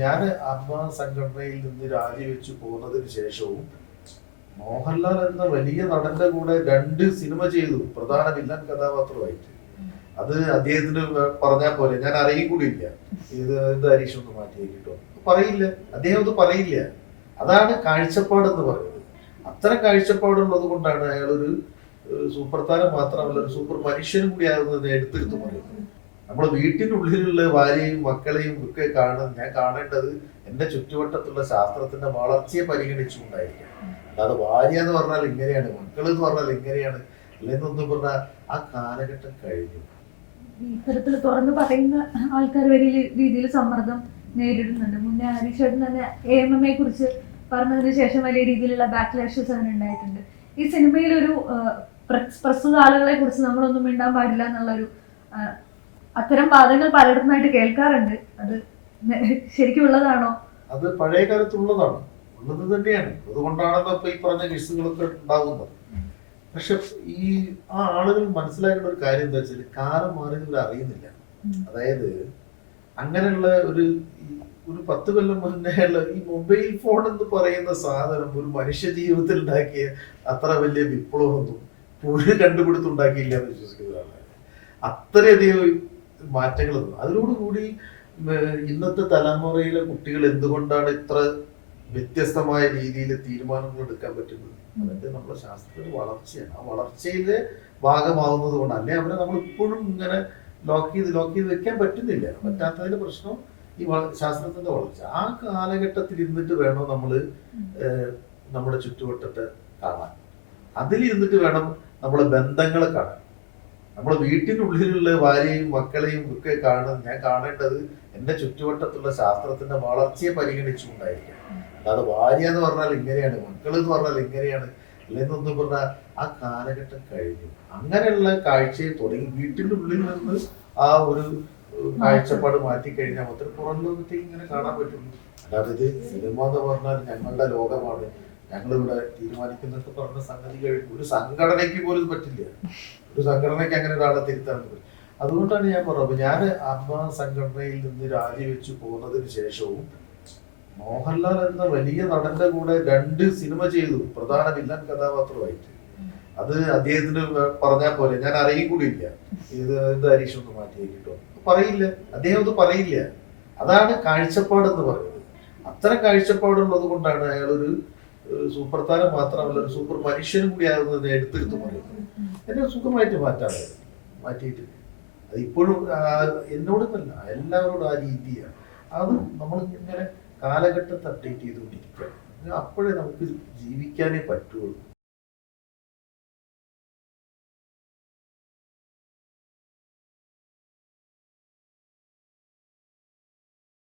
ഞാൻ അമ്മ സംഘടനയിൽ നിന്ന് രാജിവെച്ചു പോകുന്നതിന് ശേഷവും മോഹൻലാൽ എന്ന വലിയ നടന്റെ കൂടെ രണ്ട് സിനിമ ചെയ്തു. പ്രധാന വില്ലൻ കഥാപാത്രമായിട്ട്. അത് അദ്ദേഹത്തിന് പറഞ്ഞാൽ പോലെ ഞാൻ അറിയിക്കൂടിയില്ല. കൂടി ഇത് ഹരീഷ് ഒന്ന് മാറ്റി കിട്ടോ പറയില്ല. അദ്ദേഹം അത് പറയില്ല. അതാണ് കാഴ്ചപ്പാട് എന്ന് പറയുന്നത്. അത്തരം കാഴ്ചപ്പാടുള്ളത് കൊണ്ടാണ് അയാൾ ഒരു സൂപ്പർ താരം മാത്രമല്ല ഒരു സൂപ്പർ മനുഷ്യനും കൂടി ആകുന്നത് എടുത്തെടുത്ത് പറയുന്നത്. നമ്മുടെ വീട്ടിനുള്ളിലുള്ള ഭാര്യയും മക്കളെയും ഒക്കെ കാണാൻ ഞാൻ കാണേണ്ടത് എന്റെ ചുറ്റുവട്ടത്തുള്ള ശാസ്ത്രത്തിന്റെ വളർച്ചയെ പരിഗണിച്ചുകൊണ്ടായിരിക്കും. അല്ലാതെ ഭാര്യ എന്ന് പറഞ്ഞാൽ ഇങ്ങനെയാണ് മക്കൾ എന്ന് പറഞ്ഞാൽ ഇങ്ങനെയാണ്. അല്ലെന്നൊന്നും പറഞ്ഞാൽ ആ കാലഘട്ടം കഴിഞ്ഞു. ഇത്തരത്തിൽ തുറന്നു പറയുന്ന ആൾക്കാർ വലിയ രീതിയിൽ സമ്മർദ്ദം നേരിടുന്നുണ്ട്. മുന്നേ ഹരീഷേട്ടൻ തന്നെ എ എം എമ്മയെ കുറിച്ച് പറഞ്ഞതിന് ശേഷം വലിയ രീതിയിലുള്ള ബാക്ക്ലാഷസ് അതിന് ഉണ്ടായിട്ടുണ്ട്. ഈ സിനിമയിൽ ഒരു പ്രസ്തുത ആളുകളെ കുറിച്ച് നമ്മളൊന്നും മിണ്ടാൻ പാടില്ല എന്നുള്ളൊരു അത്തരം വാദങ്ങൾ പലയിടത്തുനിന്നായിട്ട് കേൾക്കാറുണ്ട്. അത് ശരിക്കും ഉള്ളതാണോ? അത് പഴയ കാലത്തുള്ളതാണ്. ഉള്ളത് തന്നെയാണ്. അതുകൊണ്ടാണല്ലോ ഇപ്പൊ ഈ പറഞ്ഞ കേസുകളൊക്കെ ഉണ്ടാകുന്നത് പക്ഷെ ഈ ആ ആളുകൾ മനസ്സിലാക്കേണ്ട ഒരു കാര്യം എന്താ വെച്ചാൽ കാലം മാറി ഇവർ അറിയുന്നില്ല അതായത് അങ്ങനെയുള്ള ഒരു ഒരു പത്ത് കൊല്ലം മുന്നേ ഉള്ള ഈ മൊബൈൽ ഫോൺ എന്ന് പറയുന്ന സാധനം ഒരു മനുഷ്യ ജീവിതത്തിൽ ഉണ്ടാക്കിയ അത്ര വലിയ വിപ്ലവമൊന്നും ഒരു കണ്ടുപിടുത്തുണ്ടാക്കിയില്ല എന്ന് വിശ്വസിക്കുന്നതാണ്. അത്രയധികം മാറ്റങ്ങൾ അതിനോടുകൂടി ഇന്നത്തെ തലമുറയിലെ കുട്ടികൾ എന്തുകൊണ്ടാണ് ഇത്ര വ്യത്യസ്തമായ രീതിയിൽ തീരുമാനങ്ങൾ എടുക്കാൻ പറ്റുന്നത്? അതൊക്കെ നമ്മുടെ ശാസ്ത്രത്തിന്റെ വളർച്ചയാണ്. ആ വളർച്ചയിലെ ഭാഗമാവുന്നത് കൊണ്ട് അല്ലെ? അവരെ നമ്മൾ ഇപ്പോഴും ഇങ്ങനെ ലോക്ക് ചെയ്ത് ലോക്ക് ചെയ്ത് വെക്കാൻ പറ്റുന്നില്ല. പറ്റാത്തതിന്റെ പ്രശ്നം ഈ ശാസ്ത്രത്തിന്റെ വളർച്ച. ആ കാലഘട്ടത്തിൽ ഇരുന്നിട്ട് വേണം നമ്മൾ നമ്മുടെ ചുറ്റുവട്ടത്തെ കാണാൻ. അതിലിരുന്നിട്ട് വേണം നമ്മുടെ ബന്ധങ്ങളെ കാണാൻ. നമ്മുടെ വീട്ടിനുള്ളിലുള്ള ഭാര്യയും മക്കളെയും ഒക്കെ കാണും ഞാൻ കാണേണ്ടത് എന്റെ ചുറ്റുവട്ടത്തുള്ള ശാസ്ത്രത്തിന്റെ വളർച്ചയെ പരിഗണിച്ചുകൊണ്ടായിരിക്കും. അല്ലാതെ ഭാര്യ എന്ന് പറഞ്ഞാൽ ഇങ്ങനെയാണ് മക്കൾ എന്ന് പറഞ്ഞാൽ ഇങ്ങനെയാണ്. അല്ലെന്നൊന്നും പറഞ്ഞാൽ ആ കാലഘട്ടം കഴിഞ്ഞു. അങ്ങനെയുള്ള കാഴ്ചയെ തുടങ്ങി വീട്ടിന്റെ ഉള്ളിൽ നിന്ന് ആ ഒരു കാഴ്ചപ്പാട് മാറ്റി കഴിഞ്ഞാൽ മാത്രമേ പുറം ലോകത്തേക്ക് ഇങ്ങനെ കാണാൻ പറ്റുള്ളൂ. അല്ലാതെ ഇത് സിനിമ എന്ന് പറഞ്ഞാൽ ഞങ്ങളുടെ ലോകമാണ്. ഞങ്ങളിവിടെ തീരുമാനിക്കുന്നൊക്കെ പറഞ്ഞ സംഗതി കഴിഞ്ഞു ഒരു സംഘടനയ്ക്ക് പോലും പറ്റില്ല. ഒരു സംഘടനയ്ക്ക് അങ്ങനെ ഒരാളെ തിരുത്താൻ അതുകൊണ്ടാണ് ഞാൻ പറഞ്ഞത്. ഞാൻ അമ്മ സംഘടനയിൽ നിന്ന് രാജിവെച്ചു പോകുന്നതിന് ശേഷവും മോഹൻലാൽ എന്ന വലിയ നടന്റെ കൂടെ രണ്ട് സിനിമ ചെയ്തു. പ്രധാന വില്ലൻ കഥാപാത്രമായിട്ട്. അത് അദ്ദേഹത്തിന് പറഞ്ഞാൽ പോലെ ഞാൻ അറിയിക്കൂടിയില്ല. ഇത് ഹരീഷ് ഒന്ന് മാറ്റി കിട്ടോ പറയില്ല. അദ്ദേഹം അത് പറയില്ല. അതാണ് കാഴ്ചപ്പാട് എന്ന് പറയുന്നത്. അത്തരം കാഴ്ചപ്പാടുള്ളത് കൊണ്ടാണ് അയാൾ ഒരു സൂപ്പർ താരം മാത്രമല്ല ഒരു സൂപ്പർ മനുഷ്യനും കൂടി ആകുന്നത് എടുത്തെടുത്ത് പറയുന്നത്. എന്നെ സുഖമായിട്ട് മാറ്റാതെ മാറ്റിയിട്ട്. അത് ഇപ്പോഴും എന്നോടും എന്നോടൊന്നല്ല എല്ലാവരോടും ആ രീതിയാണ്. അത് നമ്മൾ ഇങ്ങനെ കാലഘട്ടത്തെ അപ്ഡേറ്റ് ചെയ്തുകൊണ്ടിരിക്കുക അപ്പോഴേ നമുക്ക് ജീവിക്കാനേ പറ്റുള്ളൂ.